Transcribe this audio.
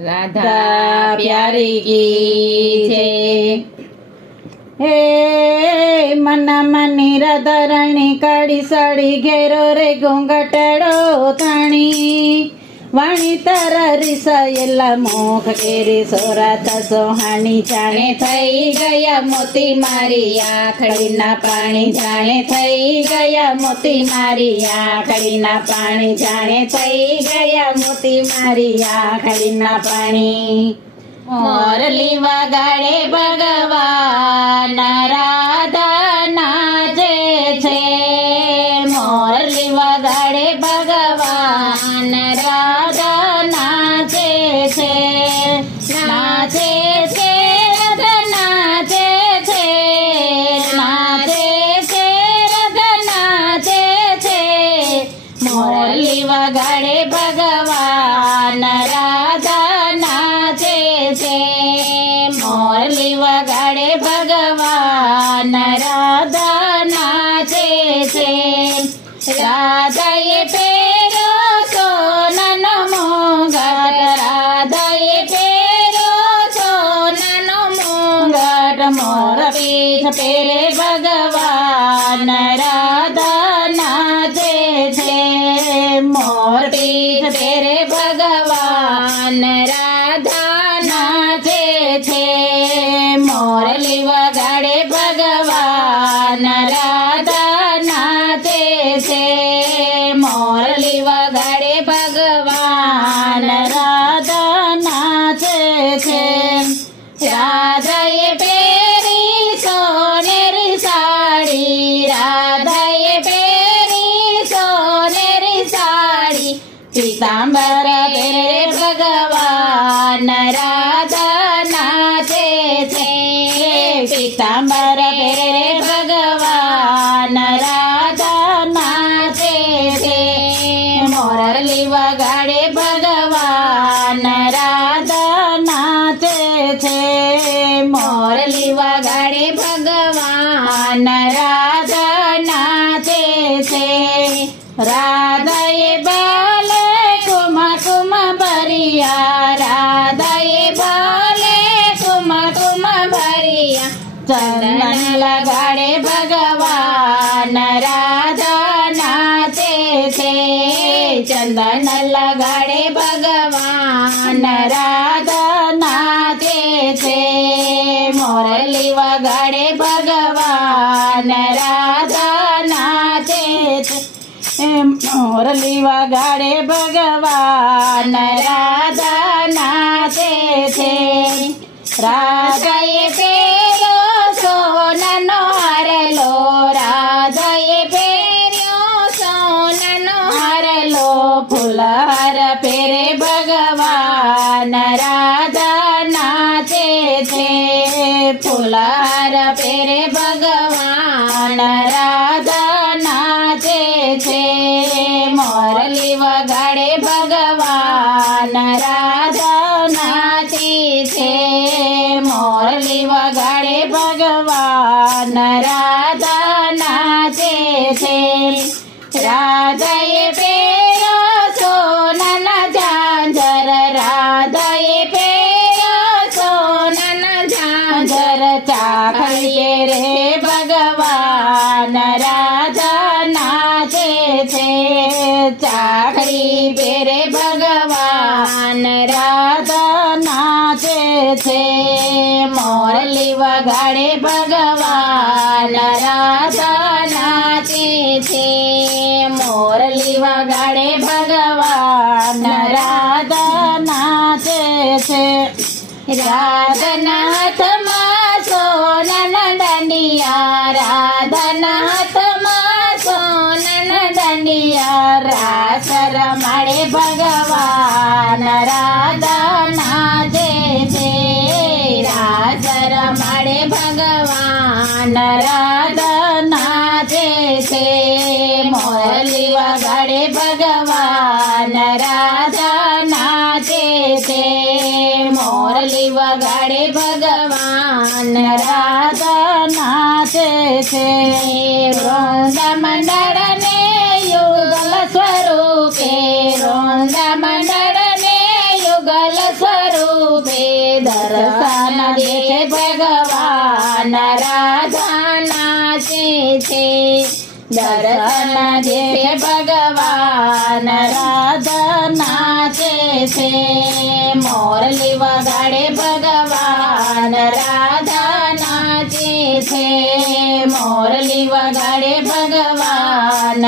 राधा प्यारी की जय। हे मन मनी राधाराणी काड़ी साड़ी घेरो रे घूंघटड़ो ताणी वाणी तारा रिसायेला मोख केरी सोरात सोहाणी जाने थई गया मोती मारी आखड़ीना पाणी जाने थई गया मोती मारी आखड़ीना पाणी जाने थई गया मोती मारी आखड़ीना पाणी मोरली वगाड़े भगवान राधा नाचे छे मोरली वगाड़े भगवान राधा नाचे छे नाचे छे राधा नाचे छे नाचे छे राधा नाचे छे मोरली वगाड़े भगवान राधा नाचे छे मोरली वगाड़े भगवान राधा नाचे छे राधा ये पेरो सोनानो मोंघट राधा ये पेरो सोनानो मोंघट मोर पीठ पेरे भगवान राधा नाचे छे मोर पीठ पेरे भगवान राधा नाचे छे मोरली वगाड़े भगवान राधा नाचे छे मोरली वगाड़े भगवान राधा नाचे छे राधा ये पेरी सोनेरी साड़ी राधा ये पेरी सोनेरी साड़ी पीतांबर पेरे भगवान राधा नाचे छे पीतांबर पेरे भगवान राधा नाचे छे मोरली वगाड़े भगवान राधा नाचे छे मोरली वगाड़े भगवान राधा नाचे छे राधा ये बाले कुमा कुमा भरिया राधा ये बाले कुमा कुमा भरिया चंदन लगाड़े भगवान राधा नाचे छे चंदन लगाड़े भगवान राधा नाचे छे मोरली वगाड़े भगवान राधा नाचे छे मोरली वगाड़े भगवान राधा नाचे छे राधा ये पेरो सोनानो हारलो राधा ये पेरो सोनानो हारलो फुलहार पेरे भगवान राधा नाचे छे फुलहार पेरे भगवान राधा नाचे छे मोरली वगाड़े भगवान राधा नाचे छे मोरली वगाड़े भगवान राधा नाचे छे राधा ये पेरो सोनाना झांझर राधा ये पेरो सोनाना झांझर चाखड़िए रे भगवान राधा नाचे छे चाखड़ी पेरे भगवान राधा नाचे छे मोरली वगाड़े भगवान राधा नाचे छे मोरली वगाड़े भगवान राधा नाचे छे राधा हाथ में सोना दंडिया राधा हाथ में सोना दंडिया रास रमाड़े भगवान राधा नाचे छे रास रमाड़े भगवान राधा नाचे छे मोरली वगाड़े भगवान राधा नाचे छे मोरली वगाड़े भगवान राधा नाचे छे वृंदा मंडल ने युगल स्वरूपे वृंदा मंडल ने युगल स्वरूप રૂપે દર્શન દે છે ભગવાન રાધા નાચે છે દર્શન દે છે ભગવાન રાધા નાચે છે મોરલી વગાડે ભગવાન રાધા નાચે છે મોરલી વગાડે ભગવાન